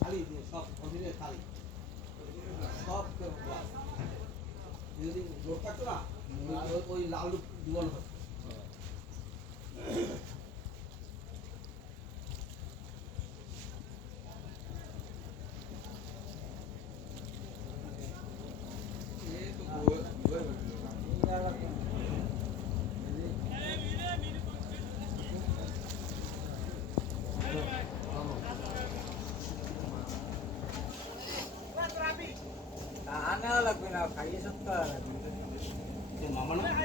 খালি সব কন্টিনিউ খালি সব যদি লোক থাকতো না ওই লাল জীবন হয় আনা লাগবে না খাইয়ে সত্য মামা না